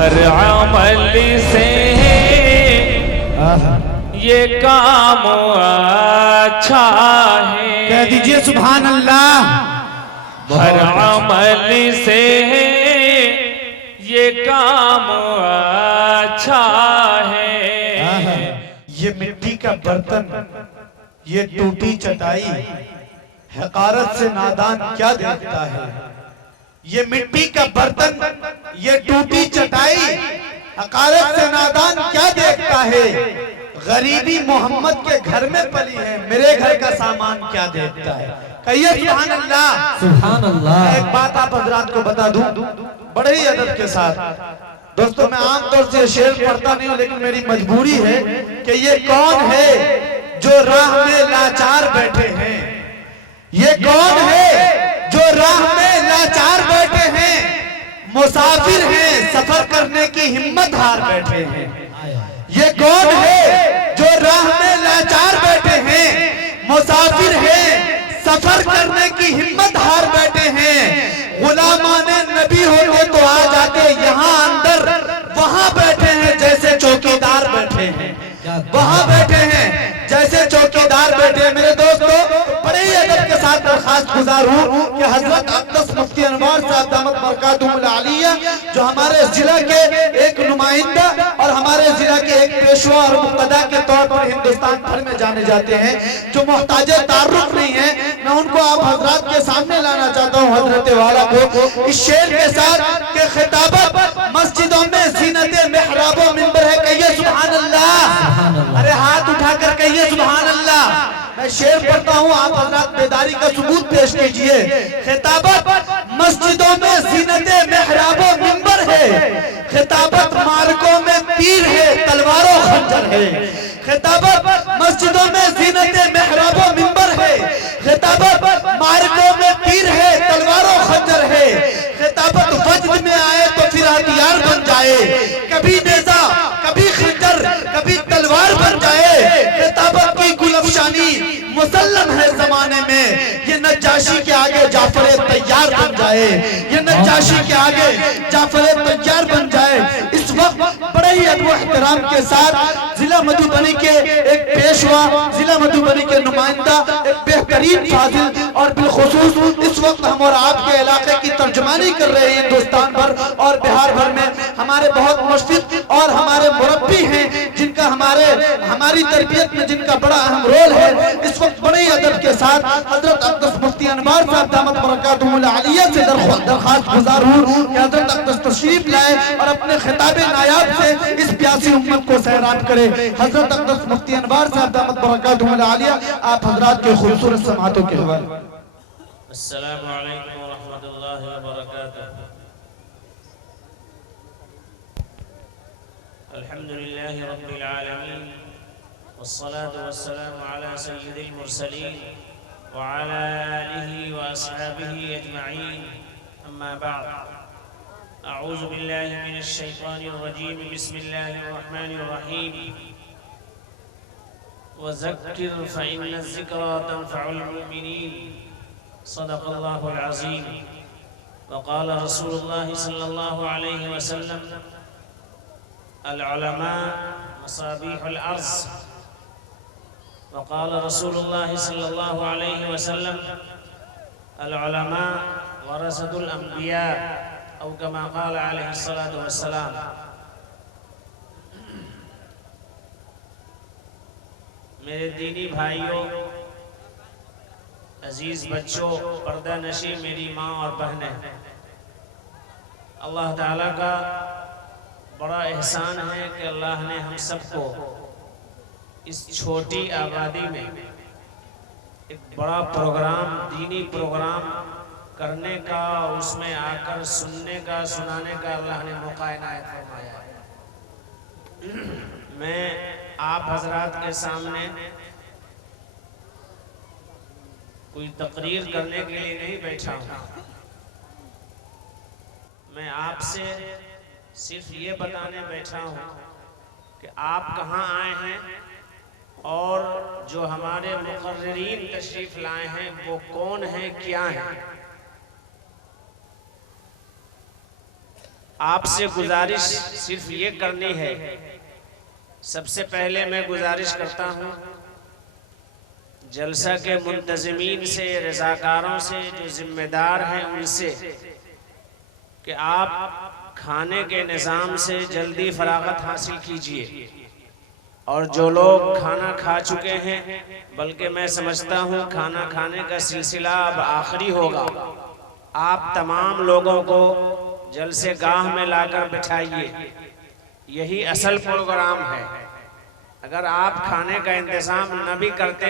हर अमल से ये काम अच्छा है। कह दीजिए सुभान अल्लाह। हर अमल से ये काम अच्छा है। ये मिट्टी का बर्तन, ये टूटी चटाई, हकारत से नादान क्या देखता है। ये मिट्टी का बर्तन, ये टूटी चटाई, हकारत से नादान क्या देखता है। गरीबी मोहम्मद के घर में पली है, मेरे घर का सामान क्या देखता है। कहिए सुभान अल्लाह। सुभान अल्लाह। एक बात आप हजरात को बता दूं बड़े ही अदब के साथ। दोस्तों मैं आमतौर से शेर पढ़ता नहीं हूं, लेकिन मेरी मजबूरी है कि ये कौन है जो राह में लाचार बैठे हैं। ये कौन है जो राह में लाचार बैठे हैं। मुसाफिर हैं, सफर करने की हिम्मत हार बैठे हैं। ये कौन है जो राह में लाचार बैठे हैं। मुसाफिर हैं, सफर करने की हिम्मत हार बैठे हैं। गुलामाने नबी होते तो आ जाते, यहाँ अंदर वहां बैठे हैं जैसे चौकीदार बैठे हैं। वहां बैठे हैं जैसे चौकीदार बैठे हैं। मेरे दोस्तों बड़े ही अदब के साथ दरखास्त गुजार हूँ कि हजरत अक़दस मुफ्ती अनवार साहब दामत बरकातुहुल आलिया, जो हमारे जिला के एक नुमाइंदा और हमारे जिला के एक पेशवा और मुक़्तदा के तौर पर हिंदुस्तान भर में जाने जाते हैं, जो मोहताजे तारुफ नहीं है, मैं उनको आप हजरात के सामने लाना चाहता हूँ। हजरत वाला को इस शेर के साथ के खिताबत मस्जिदों में ज़ीनत मेहराबो मिंबर है। कहिए सुभान अल्लाह। अरे हाथ उठाकर कहिए सुभान अल्लाह। मैं शेर पढ़ता हूँ, आप हजरात बेदारी का सबूत पेश कीजिए। खिताबत मस्जिदों में ज़ीनत मेहराबो मिंबर है। खिताबत मार्गों में तीर है, तलवारों खंजर है। खिताबत मस्जिदों में ज़ीनत मेहराबो मिंबर है। खिताबत मार्गों में तीर है, तलवारों खंजर है। खिताबत वजद में आए तो फिर हथियार बन जाए। कभी नेज़ा, कभी खंजर, कभी तलवार बन जाए। खिताबत की गुलफशानी मुसल्लम है जमाने में। ये नज्जाशी के आगे जाफर तैयार बन जाए। ये नज्जाशी के आगे जाफर तैयार बन जाए। इस वक्त बड़े ही अदब एहतराम के साथ जिला मधुबनी के एक पेशवा, जिला मधुबनी के नुमाइंदा, एक बेहतरीन फाजिल और बिलखुसूस इस वक्त हम और आपके इलाके की तर्जुमानी कर रहे हैं। हिंदुस्तान भर और बिहार भर में हमारे बहुत मुश्फिक और हमारे मुरब्बी हैं, जिनका हमारी तरबियत में जिनका बड़ा अहम रोल है। इस वक्त बड़े ही अदब के साथ हजरत अक़दस मुफ्ती अनवार साहब दामत बरकातुहुल आलिया से दरखास्त गुजार हूँ कि हजरत अक़दस तशरीफ लाए और अपने खिताबे नायाब से इस प्यासी उम्मत को सहरान करे। हजरत अक़दस मुफ्ती अनवार साहब दामत बरकातुहुल आलिया, आप हजरात के खूबसूरत समातों के हवाले। अस्सलामु अलैकुम व रहमतुल्लाहि व बरकातुहू। अल्हम्दुलिल्लाहि रब्बिल आलमीन वस्सलातु वस्सलामु अला सय्यिदिल मुरसलीन व अला आलिहि व अस्हाबिहि अजमईन। अम्मा बाद, अऊज़ु बिल्लाहि मिनश शैतानिर रजीम। बिस्मिल्लाहिर रहमानिर रहीम। वज़क्किर फ़इन्नज़्ज़िक्रा तनफ़उल मुमिनीन। सदक़ल्लाहुल अज़ीम। वक़ाल रसूलुल्लाहि सल्लल्लाहु अलैहि वसल्लम, अल उलमा मसाबीहुल अर्ज़। वक़ाल रसूलुल्लाहि सल्लल्लाहु अलैहि वसल्लम, अल उलमा वरसतुल अंबिया, औ कमा क़ाल अलैहि सलातु वस्सलाम। मेरे दीनी भाइयों, अजीज बच्चों, पर्दा नशी मेरी माँ और बहनें, अल्लाह ताला का बड़ा एहसान है कि अल्लाह ने हम सबको इस छोटी आबादी में एक बड़ा प्रोग्राम, दीनी प्रोग्राम करने का और उसमें आकर सुनने का, सुनाने का अल्लाह ने मौका इनायत फरमाया है। मैं आप हजरात के सामने कोई तकरीर करने के लिए नहीं बैठा हूँ। मैं आपसे सिर्फ ये बताने बैठा हूँ कि आप कहाँ आए हैं और जो हमारे मुक़र्रिरीन तशरीफ़ लाए हैं वो कौन है, क्या है। आपसे गुजारिश सिर्फ ये करनी है, सबसे पहले मैं गुजारिश करता हूँ जलसा के मुंतज़मीन से, रज़ाकारों से, जो जिम्मेदार हैं उनसे, कि आप खाने के निज़ाम से जल्दी फरागत हासिल कीजिए। और जो लोग खाना खा चुके हैं, बल्कि मैं समझता हूँ खाना खाने का सिलसिला अब आखिरी होगा, आप तमाम लोगों को जलसे गाह में लाकर बिठाइए। यही असल प्रोग्राम है। अगर आप खाने का इंतज़ाम न भी करते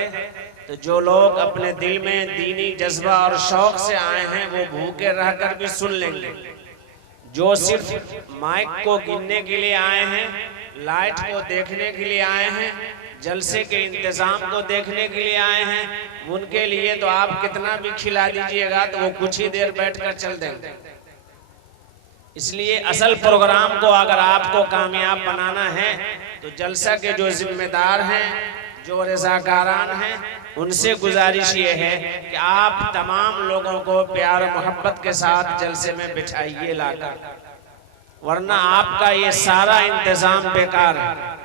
तो जो लोग अपने दिल में दीनी जज्बा और शौक से आए हैं वो भूखे रहकर भी सुन लेंगे। जो सिर्फ माइक को गिनने के लिए आए हैं, लाइट को देखने के लिए आए हैं, जलसे के इंतजाम को देखने के लिए आए हैं, उनके लिए तो आप कितना भी खिला दीजिएगा तो वो कुछ ही देर बैठकर चल देंगे। इसलिए असल प्रोग्राम को अगर आपको कामयाब बनाना है तो जलसा के जो जिम्मेदार हैं, जो रज़ाकारान हैं, उनसे गुजारिश ये है कि आप तमाम लोगों को प्यार और मोहब्बत के साथ जलसे में बिठाइए लाकर, वरना आपका ये सारा इंतजाम बेकार है।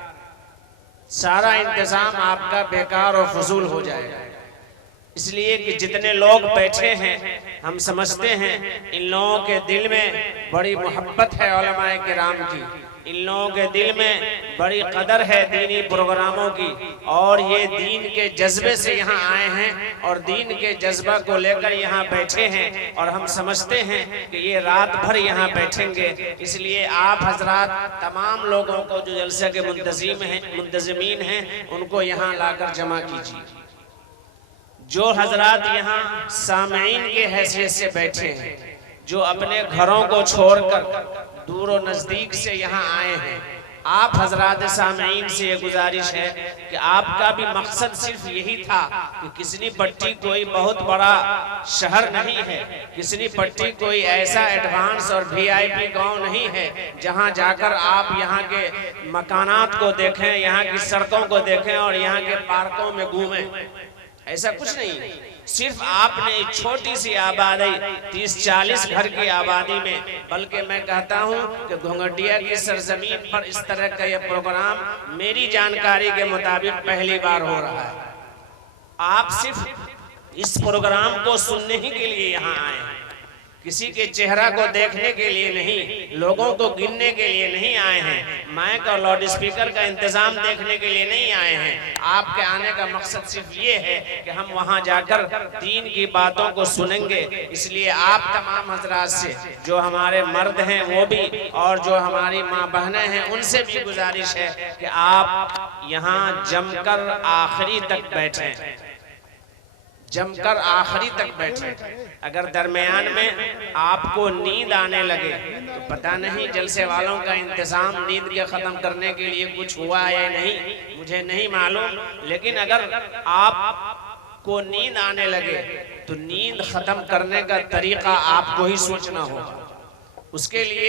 सारा इंतजाम आपका बेकार और फजूल हो जाएगा। इसलिए कि जितने लोग बैठे हैं, हम समझते हैं इन लोगों के दिल में बड़ी मोहब्बत है उलमाए किराम की, इन लोगों के दिल में बड़ी कदर है दीनी प्रोग्रामों की, और ये दीन के जज्बे से यहाँ आए हैं और दीन के जज्बा को लेकर यहाँ बैठे हैं। और हम समझते हैं कि ये रात भर यहाँ बैठेंगे। इसलिए आप हजरात तमाम लोगों को जो जलसे के मुंतज़मीन हैं उनको यहाँ लाकर जमा कीजिए। जो हजरात यहाँ सामईन के हैसियत से बैठे हैं, जो अपने घरों को छोड़कर दूर और नज़दीक से यहाँ आए हैं, आप हजरात सामईन से ये गुजारिश है कि आपका भी मकसद सिर्फ यही था कि किसनी पट्टी कोई बहुत बड़ा शहर नहीं है, किसनी पट्टी कोई ऐसा एडवांस और VIP गांव नहीं है जहां जाकर आप यहाँ के मकानात को देखें, यहाँ की सड़कों को देखें और यहाँ के पार्कों में घूमें। ऐसा कुछ नहीं। सिर्फ आपने एक छोटी सी आबादी 30-40 घर की आबादी में, बल्कि मैं कहता हूं कि घोंघटिया की सरजमीन पर इस तरह का यह प्रोग्राम मेरी जानकारी के मुताबिक पहली बार हो रहा है। आप सिर्फ इस प्रोग्राम को सुनने ही के लिए यहाँ आए हैं, किसी के चेहरा को देखने के लिए नहीं, लोगों को गिनने के लिए नहीं आए हैं, माइक और लाउड स्पीकर का इंतजाम देखने के लिए नहीं आए हैं। आपके आने का मकसद सिर्फ ये है कि हम वहां जाकर दीन की बातों को सुनेंगे। इसलिए आप तमाम हजरात से, जो हमारे मर्द हैं वो भी और जो हमारी माँ बहनें हैं उनसे भी गुजारिश है कि आप यहाँ जमकर आखिरी तक बैठें, जमकर आखिरी तक बैठे। अगर दरमियान में आपको नींद आने लगे तो पता नहीं जलसे वालों का इंतजाम नींद के ख़त्म करने के लिए कुछ हुआ या नहीं, मुझे नहीं मालूम। लेकिन अगर आपको नींद आने लगे तो नींद ख़त्म करने का तरीका आपको ही सोचना होगा। उसके लिए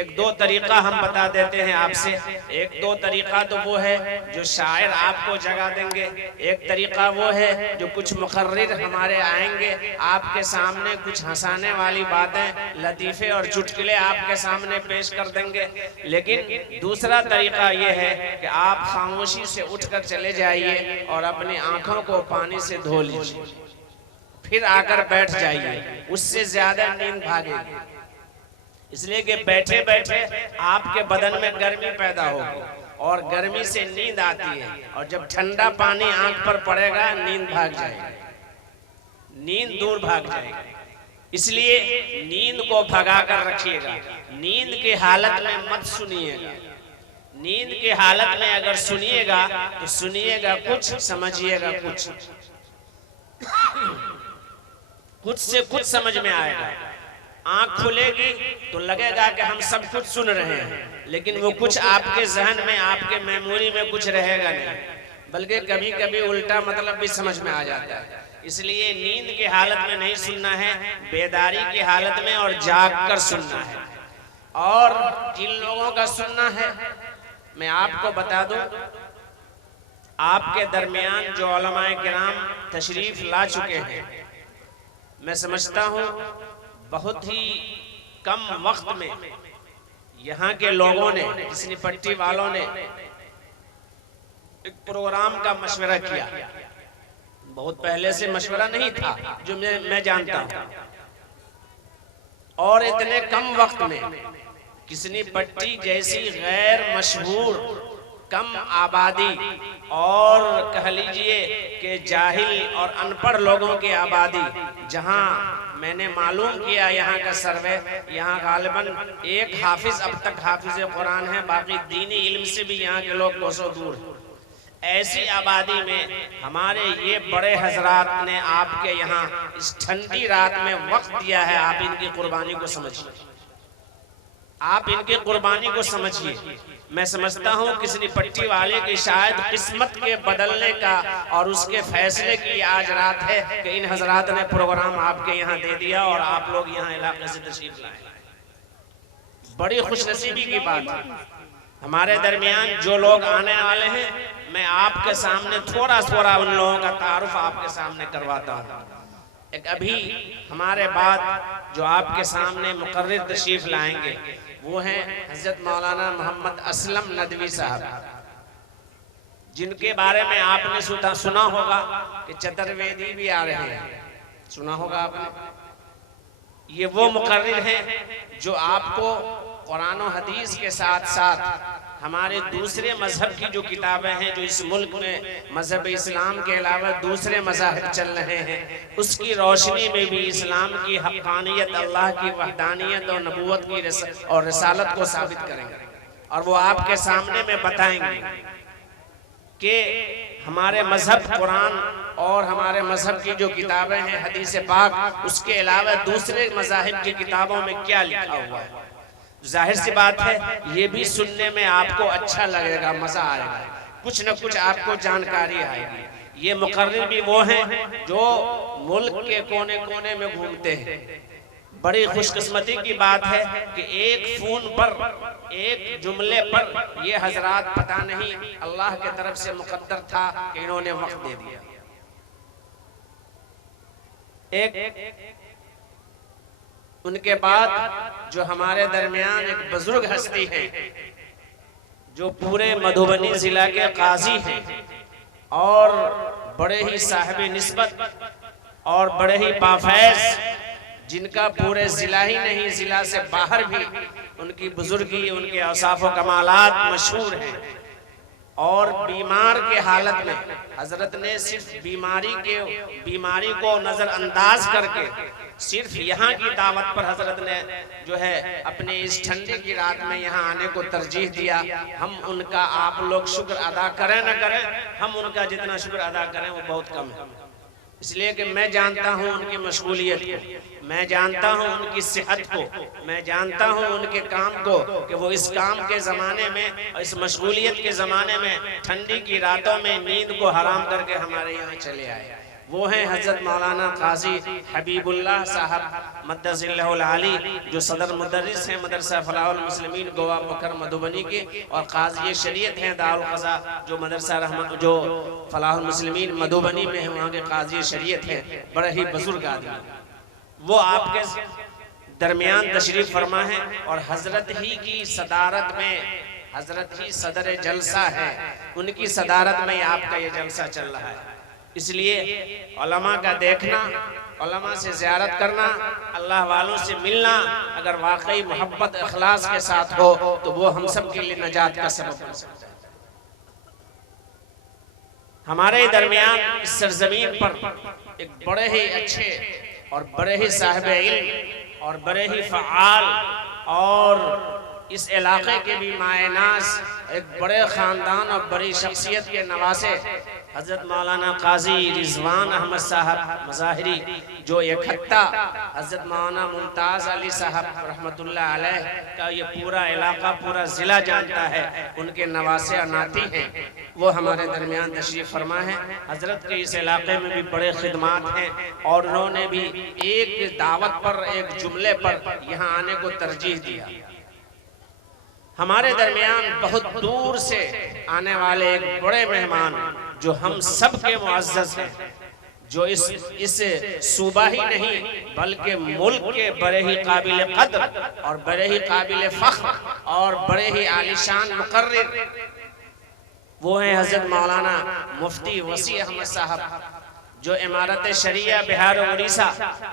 एक दो तरीका हम बता देते हैं आपसे। एक दो तरीका तो वो है जो शायर आपको जगा देंगे, एक तरीका वो है जो कुछ मुकर्रिर हमारे आएंगे, आपके सामने कुछ हंसाने वाली बातें, लतीफ़े और चुटकुले आपके सामने पेश कर देंगे। लेकिन दूसरा तरीका ये है कि आप खामोशी से उठकर चले जाइए और अपनी आंखों को पानी से धो लीजिए, फिर आकर बैठ जाइए, उससे ज्यादा नींद भागेगी। इसलिए कि बैठे बैठे आपके बदन में गर्मी पैदा होगी और गर्मी से नींद आती है, और जब ठंडा पानी आंख पर पड़ेगा नींद भाग जाएगी, नींद दूर भाग जाएगी। इसलिए नींद को भगा कर रखिएगा। नींद की हालत में मत सुनिएगा। नींद की हालत में अगर सुनिएगा तो सुनिएगा कुछ, समझिएगा कुछ, कुछ से कुछ समझ में आएगा। आंख खुलेगी तो लगेगा कि हम सब कुछ सुन रहे हैं, लेकिन वो कुछ आपके जहन में, आपके मेमोरी में कुछ रहेगा नहीं, बल्कि कभी कभी उल्टा मतलब भी समझ में आ जाता है। इसलिए नींद की हालत में नहीं सुनना है, बेदारी की हालत में और जाग कर सुनना है। और जिन लोगों का सुनना है, मैं आपको बता दूं, आपके दरमियान जो उलमाए किराम तशरीफ ला चुके हैं, मैं समझता हूं बहुत ही कम वक्त में यहाँ के लोगों ने, किसनी पट्टी वालों ने एक प्रोग्राम का मशवरा किया। बहुत पहले से मशवरा नहीं था जो मैं जानता हूँ, और इतने कम वक्त में किसनी पट्टी जैसी गैर मशहूर, कम आबादी और कह लीजिए कि जाहिल और अनपढ़ लोगों की आबादी, जहां मैंने मालूम किया यहाँ का सर्वे, यहाँ गालिबन एक हाफिज अब तक हाफिज कुरान है, बाकी दीनी इल्म से भी यहाँ के लोग कोसों दूर। ऐसी आबादी में हमारे ये बड़े हजरात ने आपके यहाँ इस ठंडी रात में वक्त दिया है। आप इनकी कुर्बानी को समझिए, आप इनकी कुर्बानी को समझिए। मैं समझता हूँ किसी पट्टी वाले की शायद किस्मत के बदलने का और उसके फैसले की आज रात है कि इन हजरात ने प्रोग्राम आपके यहाँ दे दिया और आप लोग यहाँ इलाके से तशरीफ लाए। बड़ी खुशनसीबी की बात है। हमारे दरमियान जो लोग आने वाले हैं, मैं आपके सामने थोड़ा थोड़ा उन लोगों का तारुफ आपके सामने करवाता हूँ। एक अभी हमारे बाद जो आपके सामने मुकर्रिर तशरीफ लाएंगे वो हैं हजरत मौलाना मोहम्मद असलम नदवी साहब, जिनके बारे में आपने सुना होगा कि चतुर्वेदी भी आ रहे हैं, सुना होगा आपने। ये वो मुकर्रिर हैं जो आपको कुरान और हदीस के साथ साथ हमारे दूसरे मजहब की जो किताबें हैं, जो इस मुल्क में मजहब इस्लाम के अलावा दूसरे मज़ाहिब चल रहे हैं, उसकी रोशनी में भी इस्लाम की हक़ानियत, अल्लाह की वहदानियत और नबूवत की और रिसालत को साबित करेंगे। और वो आपके सामने में बताएंगे कि हमारे मजहब कुरान और हमारे मजहब की जो किताबें हैं हदीस पाक, उसके अलावा दूसरे मज़ाहिब की किताबों में क्या लिखा हुआ है। जाहिर सी बात है ये भी सुनने में आपको अच्छा लगेगा, मजा आएगा, कुछ न कुछ आपको जानकारी आएगी। ये मुकर्रिर भी वो हैं जो मुल्क के कोने कोने में घूमते हैं। बड़ी खुशकिस्मती की बात है कि एक फोन पर, एक जुमले पर ये हजरात पता नहीं अल्लाह के तरफ से मुकद्दर था कि इन्होंने वक्त दे दिया। एक उनके बाद जो हमारे दरमियान एक बुजुर्ग हस्ती है जो पूरे मधुबनी जिला के काजी हैं और बड़े ही साहिब निस्बत और बड़े ही बाफैज, जिनका पूरे जिला ही नहीं जिला से बाहर भी उनकी बुजुर्गी, उनके औसाफ व कमालात मशहूर हैं। और बीमार के हालत में हजरत ने सिर्फ बीमारी को नजरअंदाज करके सिर्फ यहाँ की दावत पर हजरत ने जो है अपने इस ठंडी की रात में यहाँ आने को तरजीह दिया। हम उनका, आप लोग शुक्र अदा करें न करें, हम उनका जितना शुक्र अदा करें वो बहुत कम है। इसलिए कि मैं जानता हूँ उनकी मशगूलियत को, मैं जानता हूँ उनकी सेहत को, मैं जानता हूँ उनके काम को कि वो इस काम के ज़माने में और इस मशगूलियत के ज़माने में ठंडी की रातों में नींद को हराम करके हमारे यहाँ चले आए। वो हैं हजरत मौलाना काजी हबीबुल्लाह साहब मद्दज़िल्लहुल आली, जो सदर मुदर्रिस हैं मदरसा फलाहुल मुस्लिमीन गोवा मुकर मधुबनी के, और काजी शरीयत हैं दारुल क़ज़ा जो मदरसा जो फलाहुल मुस्लिमीन मधुबनी में है, वहाँ के काजी शरीयत हैं। बड़े ही बुजुर्ग आदमी वो आपके दरमियान तशरीफ फरमा है और हजरत ही की सदारत में, हजरत ही सदर जलसा है, उनकी सदारत में आपका ये जलसा चल रहा है। इसलिए उलमा का देखना, उलमा से ज़ियारत करना, अल्लाह वालों से मिलना अगर वाकई मोहब्बत इखलास के साथ हो तो वो हम सब के लिए नजात का सबब बन सकता है। हमारे दरमियान इस सरजमीन पर एक बड़े ही अच्छे और बड़े ही साहिब इल्म और बड़े ही फ़आल और इस इलाके के भी मायनास एक बड़े ख़ानदान और बड़ी शख्सियत के नवासे हजरत मौलाना काजी रिजवान अहमद साहब मज़ाहिरी, जो इकट्ठा हजरत मौलाना मुमताज़ अली साहब रहमतुल्लाह अलैह का ये पूरा इलाका, पूरा ज़िला जानता है, उनके नवासे और नाती हैं। वो हमारे दरमियान तशरीफ़ फरमा है। हजरत के इस इलाके में भी बड़े खिदमात हैं और उन्होंने भी एक दावत पर, एक जुमले पर यहाँ आने को तरजीह दिया। हमारे दरमियान बहुत दूर से आने वाले एक बड़े मेहमान जो हम सब के मुअज़्ज़ज़ हैं, जो इस सूबा ही नहीं बल्कि मुल्क के बड़े ही काबिल कद्र और बड़े ही काबिल फख्र और बड़े ही आलिशान मुकर्रिर वो हैं हजरत मौलाना मुफ्ती वसी अहमद साहब, जो इमारत शरिया बिहार और उड़ीसा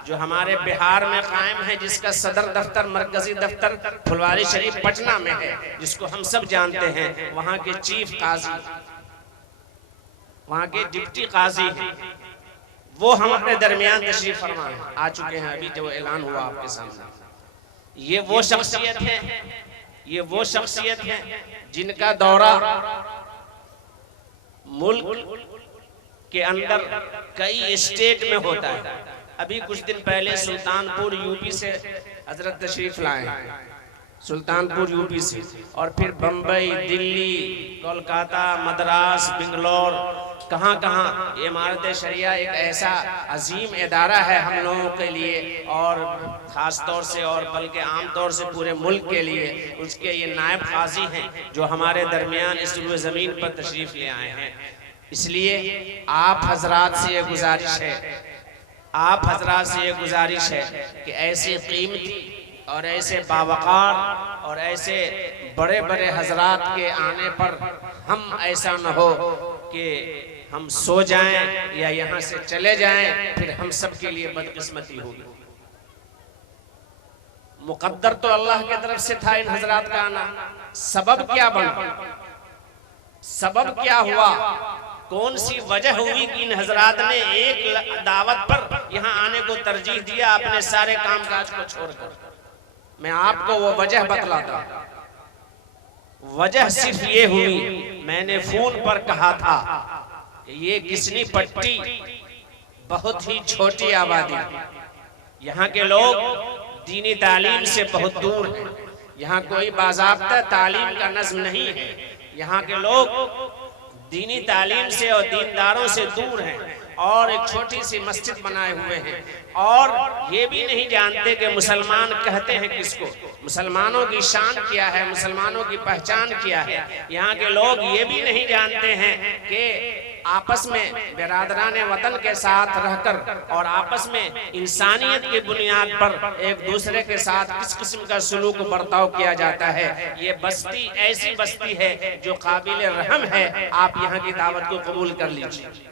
जो हमारे बिहार में कायम है, जिसका सदर दफ्तर मरकजी दफ्तर फुलवारी शरीफ पटना में है, जिसको हम सब जानते हैं। वहाँ के चीफ काजी, वहाँ के डिप्टी काजी हैं, वो हम अपने दरमियान तशरीफ फरमा आ चुके हैं। अभी जो ऐलान हुआ आपके सामने, ये वो शख्सियत है, ये वो शख्सियत है जिनका दौरा मुल्क के अंदर कई स्टेट में होता है। अभी कुछ दिन पहले सुल्तानपुर यूपी से हजरत तशरीफ लाए हैं, सुल्तानपुर यूपी से, और फिर बम्बई, दिल्ली, कोलकाता, मद्रास, बेंगलोर, कहाँ कहाँ। ये इमारत शरिया एक ऐसा अजीम इदारा है हम लोगों के लिए, और ख़ास तौर से और बल्कि आम तौर से पूरे मुल्क के लिए उसके ये नायब काजी हैं जो हमारे दरमियान इस रुए ज़मीन पर तशरीफ़ ले आए हैं। इसलिए आप हजरात से ये गुजारिश है, आप हजरात से ये गुजारिश है कि ऐसी कीमती और ऐसे बावकार और ऐसे बड़े बड़े हजरात के आने पर हम ऐसा न हो कि हम सो जाएं या यहाँ से चले जाएं, फिर हम सब के लिए बदकिस्मती होगी। मुकद्दर तो अल्लाह की तरफ से था इन हजरात का आना, सबब क्या बना, सबब क्या हुआ, कौन सी वजह हुई कि इन हजरात ने एक दावत पर यहाँ आने को तरजीह दिया अपने सारे कामकाज को छोड़कर। मैं आपको वो वजह बतलाता हूं। वजह सिर्फ ये हुई, मैंने फोन पर कहा था कि ये किसनी पट्टी बहुत ही छोटी आबादी, यहाँ के लोग दीनी तालीम से बहुत दूर हैं, यहाँ कोई बाज़ाब्ता तालीम का नज़्म नहीं है, यहाँ के लोग दीनी तालीम से और दीनदारों से दूर हैं और एक छोटी सी मस्जिद बनाए हुए हैं, और ये भी नहीं जानते कि मुसलमान कहते हैं किसको, मुसलमानों की शान क्या है, मुसलमानों की पहचान क्या है। यहाँ के लोग ये भी नहीं जानते हैं कि आपस में बिरादरान वतन के साथ रहकर और आपस में इंसानियत की बुनियाद पर एक दूसरे के साथ किस किस्म का सलूक बर्ताव किया जाता है। ये बस्ती ऐसी बस्ती है जो काबिल रहम है, आप यहाँ की दावत को कबूल कर लीजिए।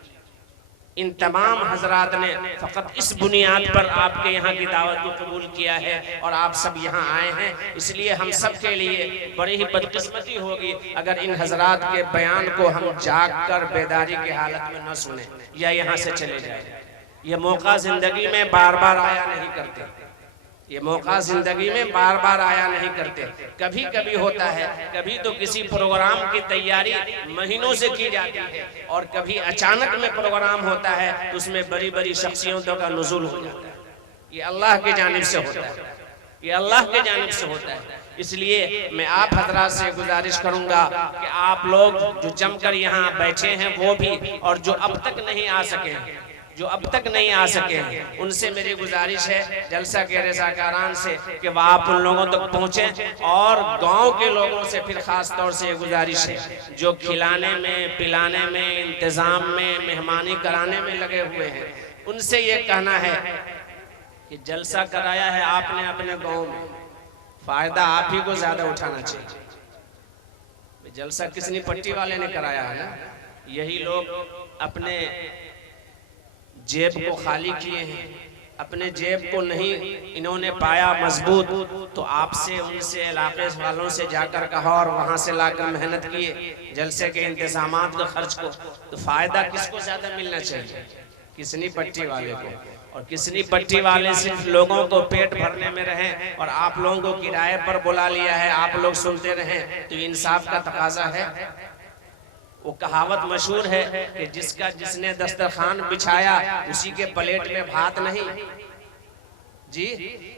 इन तमाम हजरात ने फ़कत इस बुनियाद पर आपके यहाँ की दावत को कबूल किया है और आप सब यहाँ आए हैं। इसलिए हम सब के लिए बड़ी ही बदकिस्मती होगी अगर इन हजरात के बयान को हम जाग कर बेदारी की हालत में न सुने या यहाँ से चले जाए। ये मौका ज़िंदगी में बार बार आया नहीं करते, ये मौका जिंदगी में बार बार आया नहीं करते। कभी कभी होता है, कभी तो किसी प्रोग्राम की तैयारी महीनों से की जाती है और कभी अचानक में प्रोग्राम होता है तो उसमें बड़ी बड़ी शख्सियतों का नुज़ूल हो जाता है। ये अल्लाह की जानिब से होता है, ये अल्लाह की जानिब से होता है। इसलिए मैं आप हजरात से गुजारिश करूंगा कि आप लोग जो जमकर यहाँ बैठे हैं वो भी, और जो अब तक नहीं आ सके, जो अब तक नहीं आ सके हैं, उनसे मेरी गुजारिश है जलसा के रज़ाकारान से कि वह आप उन लोगों तक पहुँचें। और गांव के लोगों से फिर ख़ास तौर से गुजारिश है जो खिलाने में, पिलाने में, इंतज़ाम में, मेहमानी कराने में लगे हुए हैं, उनसे ये कहना है कि जलसा कराया है आपने अपने गाँव में, फ़ायदा आप ही को ज़्यादा उठाना चाहिए। जलसा किसनी पट्टी वाले ने कराया है ना, यही लोग अपने जेब को खाली किए हैं, अपने जेब को नहीं इन्होंने पाया मजबूत, तो आपसे उनसे इलाके वालों से जाकर कहा और वहाँ से लाकर मेहनत किए जलसे के इंतजामात के खर्च को, तो फ़ायदा किसको ज़्यादा मिलना चाहिए? किसनी पट्टी वाले को। और किसनी पट्टी वाले सिर्फ लोगों को पेट भरने में रहें और आप लोगों को किराए पर बुला लिया है, आप लोग सुनते रहें, तो इंसाफ का तकाजा है। वो कहावत मशहूर है कि जिसने दस्तरखान बिछाया उसी के प्लेट में भात नहीं जी।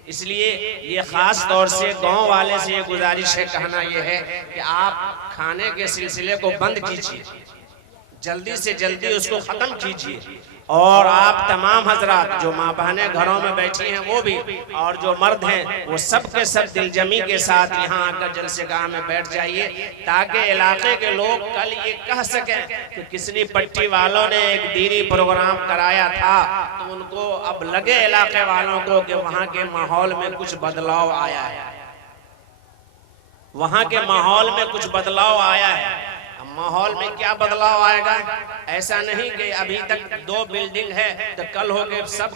इसलिए ये खास तौर से गांव वाले से ये गुजारिश है, कहना ये है कि आप खाने के सिलसिले को बंद कीजिए, जल्दी से जल्दी उसको ख़त्म कीजिए। और आप तमाम हजरात जो माँ बहनें घरों में बैठी हैं वो भी, और जो मर्द हैं वो सब के सब दिलजमी के साथ यहाँ आकर जलसेगाह में बैठ जाइए, ताकि इलाके के लोग कल ये कह सकें कि किसनी पट्टी वालों ने एक दीनी प्रोग्राम कराया था, तो उनको अब लगे इलाके वालों को कि वहाँ के माहौल में कुछ बदलाव आया है, वहाँ के माहौल में कुछ बदलाव आया है। माहौल में क्या बदलाव आएगा? ऐसा नहीं कि अभी तक 2 बिल्डिंग है तो कल हो के सब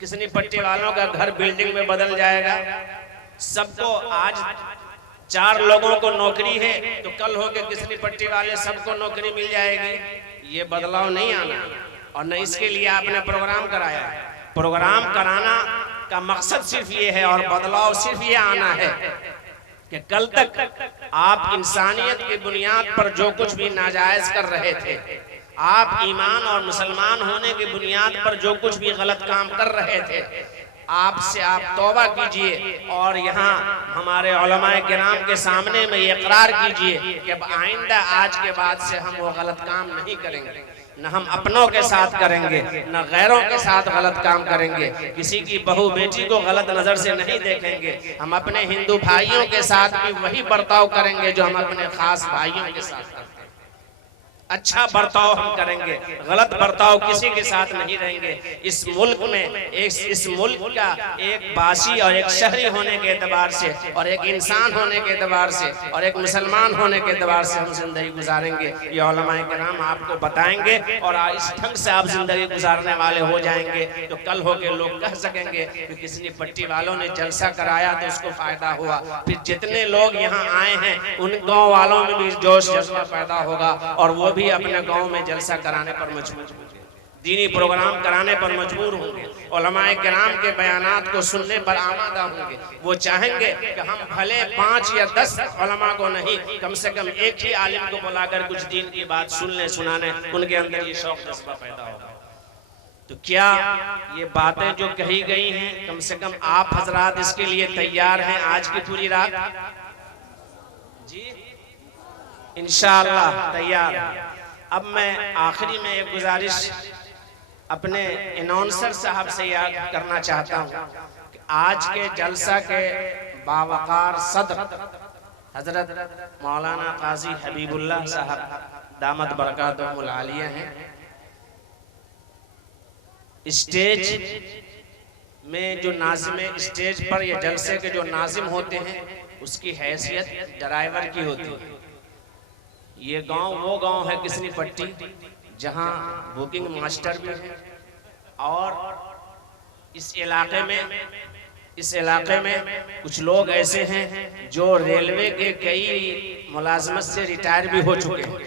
किसनी पट्टी वालों का घर बिल्डिंग में बदल जाएगा। सबको आज 4 लोगों को नौकरी है तो कल हो के किसनी पट्टी वाले सबको नौकरी मिल जाएगी। ये बदलाव नहीं आना, और न इसके लिए आपने प्रोग्राम कराया। प्रोग्राम कराना का मकसद सिर्फ ये है और बदलाव सिर्फ ये आना है कि कल तक आप इंसानियत की बुनियाद पर जो कुछ भी नाजायज कर रहे थे, आप ईमान और मुसलमान होने की बुनियाद पर जो कुछ भी गलत काम कर रहे थे, आपसे आप तौबा कीजिए और यहाँ हमारे उलमाए किराम के सामने में ये इकरार कीजिए कि अब आइंदा आज के बाद से हम वो गलत काम नहीं करेंगे, न हम अपनों के साथ करेंगे न गैरों के साथ गलत काम करेंगे, किसी की बहू बेटी को गलत नजर से नहीं देखेंगे। हम अपने हिंदू भाइयों के साथ भी वही बर्ताव करेंगे जो हम अपने खास भाइयों के साथ करते हैं। अच्छा बर्ताव हम करेंगे, गलत बर्ताव किसी के साथ नहीं रहेंगे। इस मुल्क में इस मुल्क का एक बासी और एक शहरी होने के एतबार से और एक इंसान होने के एतबार से और एक मुसलमान होने के एतबार से हम जिंदगी गुजारेंगे। ये उलमाए किराम आपको बताएंगे और इस ढंग से आप जिंदगी गुजारने वाले हो जाएंगे तो कल हो के लोग कह सकेंगे कि किसी पट्टी वालों ने जलसा कराया तो उसको फायदा हुआ। फिर जितने लोग यहाँ आए हैं उन गाँव वालों में भी जोश जज्बा पैदा होगा और वो भी अपने गांव में जलसा कराने पर मजबूर होंगे, दीनी प्रोग्राम कराने पर मजबूर होंगे, उलमाए किराम के बयानात को सुनने पर आमादा होंगे। वो चाहेंगे कि हम भले 5 या 10 उलमा को नहीं, कम से कम एक ही आलिम को बुलाकर कुछ दीन की बात सुनने सुनाने, उनके अंदर ये शौक जज्बा पैदा होगा। तो क्या ये बातें जो कही गई हैं कम से कम आप हजरात इसके लिए तैयार हैं आज की पूरी रात? जी इंशाअल्लाह तैयार। अब मैं आखिरी में एक गुजारिश अपने अनाउंसर साहब से याद करना चाहता हूँ कि आज के जलसा के बावकार सदर हजरत मौलाना काजी हबीबुल्लाह साहब दामत बरकातुहुल आलिया हैं। स्टेज में जो नाज़िम स्टेज पर या जलसे के जो नाज़िम होते हैं उसकी हैसियत ड्राइवर की होती है। ये गांव वो गांव है किसनी पट्टी जहां बुकिंग मास्टर भी है और इस इलाके में कुछ लोग ऐसे हैं जो रेलवे के कई मुलाजमत से रिटायर भी हो चुके हैं।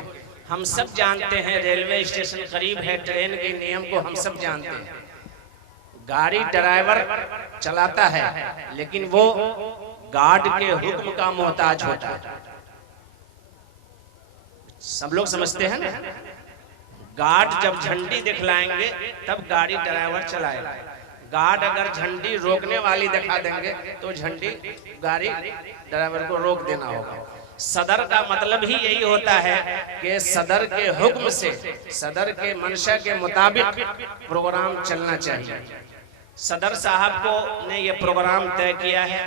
हम सब जानते हैं रेलवे स्टेशन करीब है, ट्रेन के नियम को हम सब जानते हैं। गाड़ी ड्राइवर चलाता है लेकिन वो गार्ड के हुक्म का मोहताज होता है। सब लोग समझते हैं ना, गार्ड जब झंडी दिखलाएंगे तब गाड़ी ड्राइवर चलाएगा। गार्ड अगर झंडी रोकने वाली दिखा देंगे तो झंडी गाड़ी ड्राइवर को रोक देना होगा। सदर का मतलब ही यही होता है कि सदर के हुक्म से, सदर के मंशा के मुताबिक प्रोग्राम चलना चाहिए। सदर साहब को ने ये प्रोग्राम तय किया है,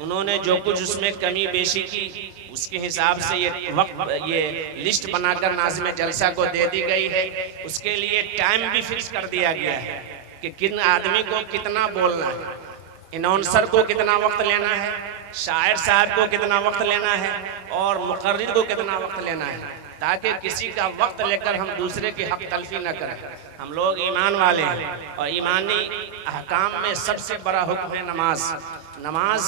उन्होंने जो कुछ उसमें कमी बेशी की उसके हिसाब से ये लिस्ट बनाकर नाज़िम जलसा को दे दी गई है। उसके लिए टाइम भी फिक्स कर दिया गया है कि किन आदमी को कितना बोलना है, अनाउंसर को कितना वक्त लेना है, शायर साहब को कितना वक्त लेना है और मुकर्रिर को कितना वक्त लेना है, ताकि किसी का वक्त लेकर हम दूसरे की हक तलफी न करें। हम लोग ईमान वाले हैं और ईमानी अहकाम में सबसे बड़ा हुक्म है नमाज। नमाज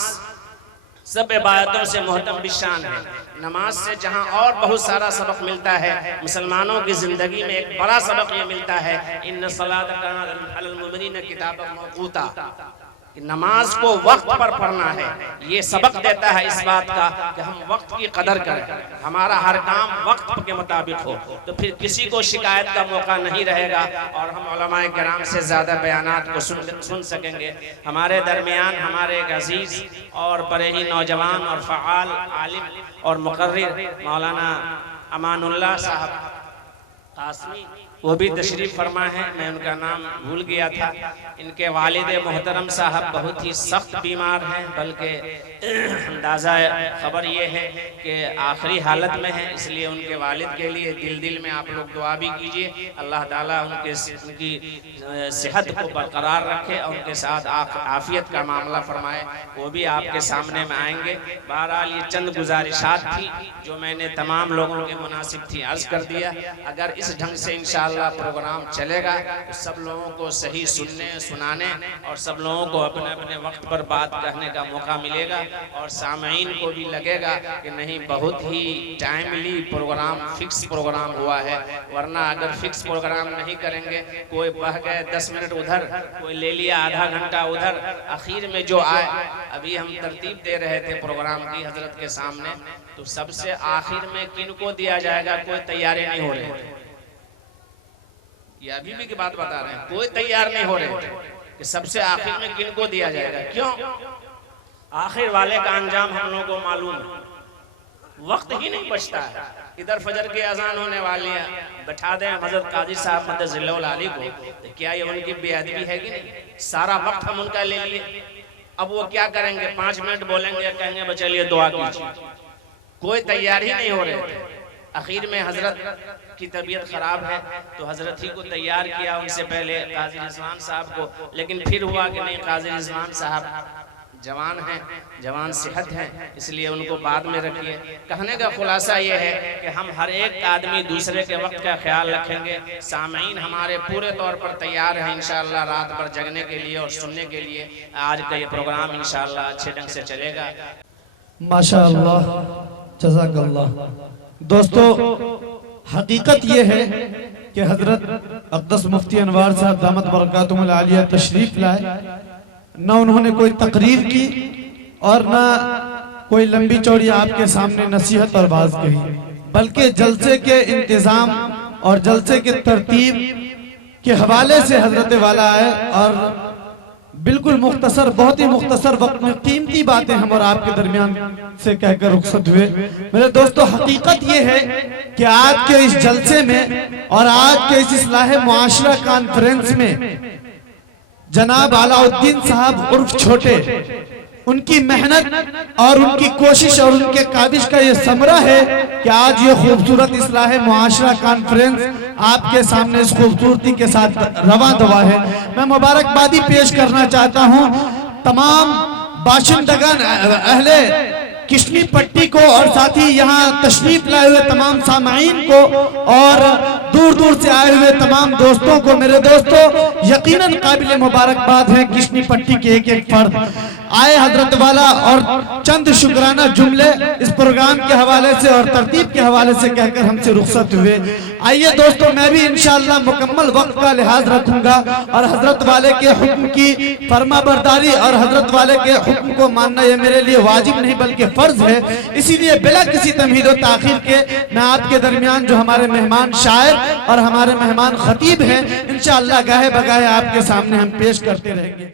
सब इबादतों से मोहतम बिशान है। नमाज से जहाँ और बहुत सारा सबक मिलता है, मुसलमानों की जिंदगी में एक बड़ा सबक ये मिलता है, इन्न सलात कानत अलल मुमिनीन किताबन मौक़ूता, नमाज को वक्त पर पढ़ना है। ये सबक देता है इस बात का कि हम वक्त की कदर करें, हमारा हर काम वक्त के मुताबिक हो, तो फिर किसी को शिकायत का मौका नहीं रहेगा और हम उलमाए किराम से ज़्यादा बयानात को सुन सकेंगे। हमारे दरमियान हमारे एक अजीज़ और बड़े ही नौजवान और फ़आल आलिम और मुकर्रिर मौलाना अमानुल्लाह साहब कासमी, वो भी तशरीफ फरमा है। मैं उनका नाम भूल गया था। इनके वालिद मोहतरम साहब बहुत ही सख्त बीमार हैं, बल्कि अंदाज़ा खबर ये है कि आखिरी हालत में है, इसलिए उनके वालिद के लिए दिल में आप लोग दुआ भी कीजिए। अल्लाह ताला उनकी सेहत को बरकरार रखे और उनके साथ आफियत का मामला फरमाए। वो भी आपके सामने में आएंगे। बहरहाल ये चंद गुजारिशात थी जो मैंने तमाम लोगों के मुनासिब थी अर्ज कर दिया। अगर इस ढंग से इंशाअल्लाह प्रोग्राम चलेगा तो सब लोगों को सही सुनने सुनाने और सब लोगों को अपने अपने वक्त पर बात कहने का मौका मिलेगा और सामईन को भी लगेगा कि नहीं बहुत ही टाइमली प्रोग्राम फिक्स प्रोग्राम हुआ है। वरना अगर फिक्स प्रोग्राम नहीं करेंगे, कोई बह गए 10 मिनट उधर, कोई ले लिया आधा घंटा उधर, आखिर में जो आए, अभी हम तरतीब दे रहे थे प्रोग्राम की हजरत के सामने, तो सबसे आखिर में किनको दिया जाएगा कोई तैयारी नहीं हो रहे। ये अभी भी की बात बता रहे हैं, कोई तैयार नहीं हो रहे कि सबसे आखिर में किनको दिया जाएगा। क्यों? आखिर वाले का अंजाम हम लोगों को मालूम है, वक्त ही नहीं बचता है। इधर फजर की अजान होने वाली है, बैठा दें हजरत काजी साहब मदजिल्लहुल आली को, तो क्या ये उनकी बेअदबी है कि नहीं? सारा वक्त हम उनका ले लिए। अब वो क्या करेंगे? 5 मिनट बोलेंगे, कहेंगे चलिए दुआ कीजिए। कोई तैयारी नहीं हो रहे। आखिर में हजरत की तबीयत खराब है तो हजरत ही को तैयार किया, उनसे पहले काजी रिजवान साहब को। लेकिन फिर हुआ कि नहीं, काजी रिजवान साहब जवान हैं, जवान सेहत हैं, इसलिए उनको बाद में रखिए। कहने का खुलासा ये है कि हम हर एक आदमी दूसरे के वक्त का ख्याल रखेंगे। सामईन हमारे पूरे तौर पर तैयार हैं इंशाअल्लाह रात भर जगने के लिए और सुनने के लिए। आज का ये प्रोग्राम इंशाअल्लाह अच्छे ढंग से चलेगा। माशाअल्लाह, जज़ाकल्लाह। दोस्तों, हकीकत ये है कि हजरत अक़दस मुफ्ती अनवार साहब दामत बरकातुहुल आलिया तशरीफ लाए। न उन्होंने कोई तकरीर की और न कोई लंबी चौड़ी आपके सामने नसीहत और बात कही, बल्कि जलसे के इंतजाम और जलसे के तरतीब के हवाले से हजरत वाला आए और बिल्कुल मुख्तसर, बहुत ही मुख्तसर वक्त में कीमती बातें हम और आपके दरमियान से कहकर रुखसत हुए। मेरे दोस्तों, हकीकत ये है कि आज के इस जलसे में और आज के इस इस्लाह मुआशरा कॉन्फ्रेंस में जनाब अलाउद्दीन साहब उर्फ छोटे, उनकी मेहनत और उनकी कोशिश और उनके काबिश का ये समरा है कि आज ये खूबसूरत इस्लाह मुआशरा कॉन्फ्रेंस आपके सामने इस खूबसूरती के साथ रवा दवा है। मैं मुबारकबादी पेश करना चाहता हूँ तमाम बाशिंदगान अहले किशनी पट्टी को और साथ ही यहाँ तशरीफ लाए हुए तमाम सामाईन को और दूर दूर से आए हुए तमाम दोस्तों को। मेरे दोस्तों, यकीनन काबिल मुबारकबाद है किशनी पट्टी के एक एक फर्द आए हजरत वाला और चंद शुक्राना जुमले इस प्रोग्राम के हवाले से और तरतीब के हवाले से कहकर हमसे रुखसत हुए। आइए दोस्तों, मैं भी इंशाअल्लाह मुकम्मल वक्त का लिहाज रखूंगा और हजरत वाले के हुक्म की फरमाबरदारी और हजरत वाले के हुक्म को मानना ये मेरे लिए वाजिब नहीं बल्कि फर्ज है। इसीलिए बिला किसी तमहीद और ताखीर के मैं आपके दरमियान जो हमारे मेहमान शायर और हमारे मेहमान खतीब हैं, इंशाअल्लाह गाहे बगाहे आपके सामने हम पेश करते रहेंगे।